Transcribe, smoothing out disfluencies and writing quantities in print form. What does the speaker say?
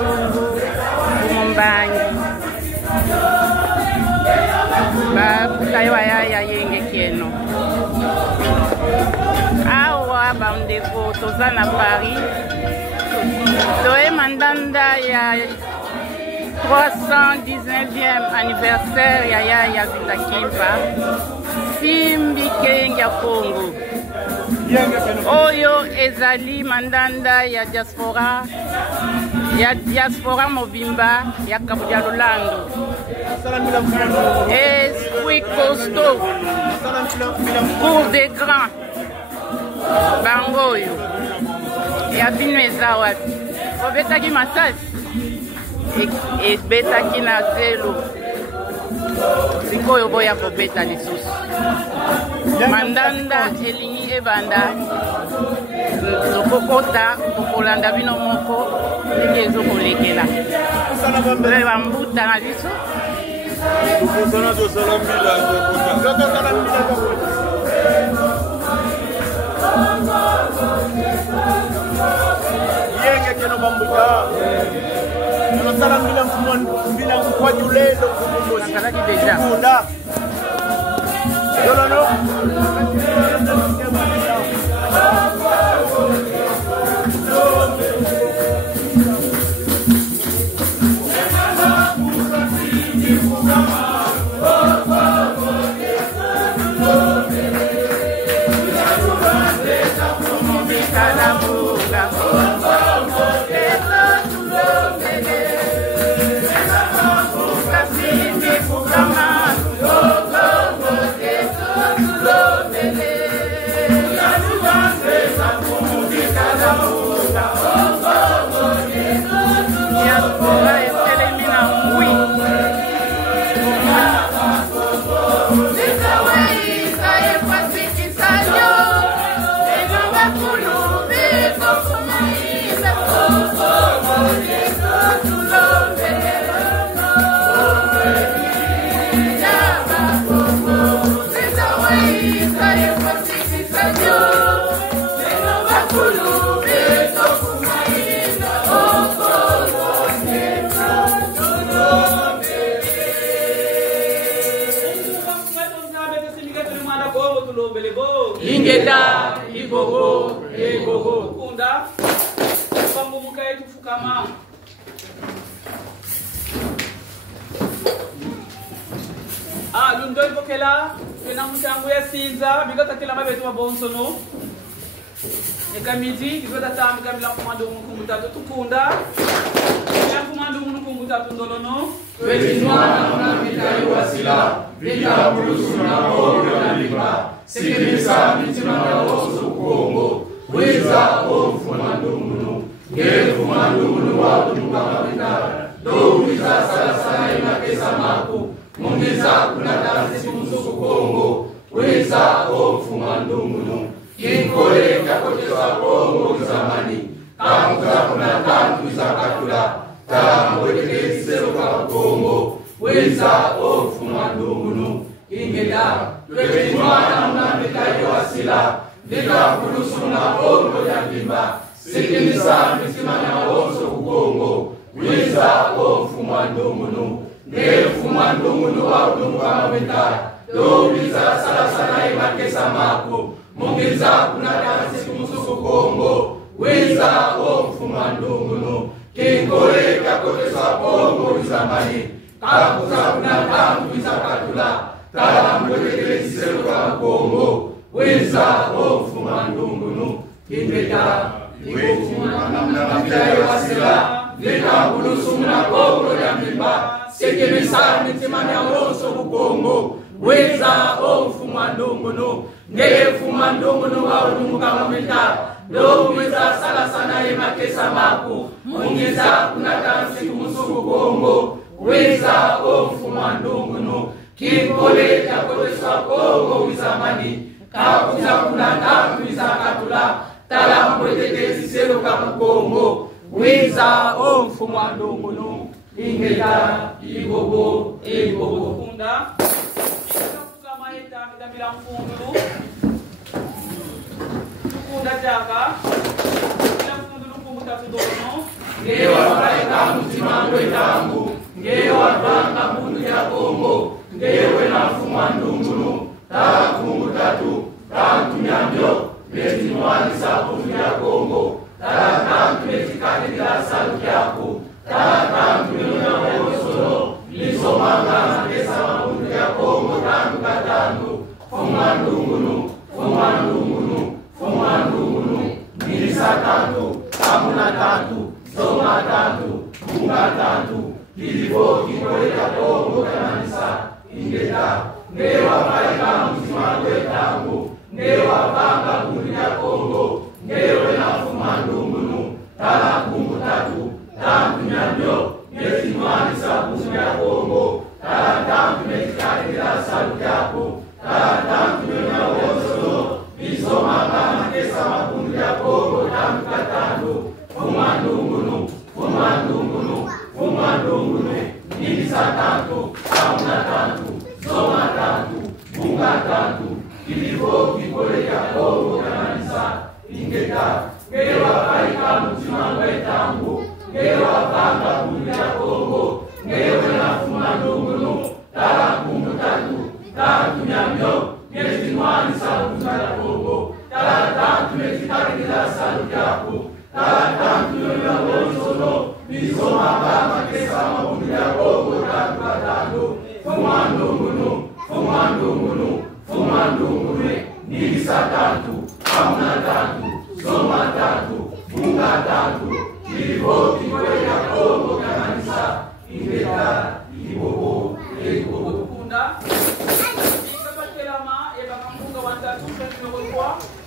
Sungu, Mumbangi. Kaiwa ya yenge kieno. Awa bandeko toza na Paris. Toye mandanda ya 319e anniversaire ya Zita Kimpa. Simbi Kenge Congo. Oyo ezali mandanda ya diaspora mobimba ya Cabo ya Lolando. Esprit costaud pour des grands bangoyo ya bino eza wapi obetaki masasi ebetaki na zelo sikoyo boya kobeta lisusu mandanda elingi ebanda tokokota tokolanda bino moko ndenge ezokolekela bambuta na biso yenge keno bambuta tunasala mbila mkwajulelo kumbosi nakalaki deja kunda yolano Ingeda, Igogo, Igogo. Kunda, Pambuka yetu fukama. Lundo ipokela, kena mchango ya Sinza, bigota kila mabetu wa bonsono. Nekamiti, bigota tami kamila kumando mkumutatu tukunda. Kila kumando mkumutatu ndolono. Wetinwana mnamitayi wasila, vita bulusu na oro na liba. Sikilisa mitima na osu Kongo, weza ofu mandumunu, gefu mandumunu wabu mkamabitara, do wiza salasana imakesa mako, mungiza kuna dansi kumusuku Kongo, weza ofu mandumunu, kinkole kakotesa Kongo kizamani, kamuza kuna tantu izakatula, tamu weteke seruka Kongo, weza ofu mandumunu, ingeda, Wetinwana mnamitayi wasila, vita bulusu na oro ya liba, sikilisa mitima na osu Kongo, wiza ofu mandumunu, nefu mandumunu wabu mkamabitara, do wiza salasana imakesa mako, mungiza kuna dansi kumusuku Kongo, wiza ofu mandumunu, kinkole kakotesa Kongo wizamani, kakuza kuna tantu izakatula, Talam weteke seruka Kongo, weza ofu mandumunu, ingeda, mnamitayi wasila, vita bulusu na Kongo ya mimba, sikilisa mitima na osu Kongo, weza ofu mandumunu, nefu mandumunu wabu mkamabitara, do wiza salasana imakesa mako, mungiza kuna dansi kumusuku Kongo, weza ofu mandumunu, kinkole kakotesa Kongo wizamani, kakuza kuna tantu izakatula, talam weteke seruka Kongo, wiza ofu mandumunu, ingeda, Igogo, Igogo. Kunda, kama ita midamila mfundulu, kunda jaka, midamila mfundulu kumutatu dono, ngewa faika mtimangwe tangu ngewa vanga bundu ya Kongo ngewe na fumwa ndungunu takungu tatu tantu nyambyo meti mwani sabundu ya Kongo tantu meti kakidila salu yaku tantu nyona wosolo liso manga kesa mabundu ya Kongo tantu katantu fumwa ndungunu Nilisa tantu, kamuna tantu, zoma tantu, bunga tantu, kilivo kikoleka Kongo kananisa, ingeta, ngewa faika mtimangwe tangu, ngewa vanga bundu ya Kongo, ngewe na fuma ndungunu, tala kungu tatu, tantu nyambyo, meti mwani sabundu ya Kongo, tala tantu meti kakidila salu yaku, tala tantu nyona wosolo, Isoma kama kesa mabundu ya Kongo tangu katandu Fumandungunu Nilisa tantu, kamuna tantu, zoma tantu, bunga tantu Kilivo kikole ya Kongo kananisa ingeta ngewa faika mtimangwe tangu ngewa vanga bundu ya Kongo ngewe na fumandungunu tala kungu tatu tantu nyambyo Meti mwani sabundu ya Kongo tala tantu meti kakidila salu yaku tala tantu nyona wosolo Nisoma kama kesa mabundu ya Kongo tantu katandu Fumandungunu Nilisa tantu, kamuna tantu, zoma tantu, bunga tantu Kilivo kikole ya Kongo kananisa ingeta ibobo Tukunda Ika pakelama eba mamunga 1 2 3 4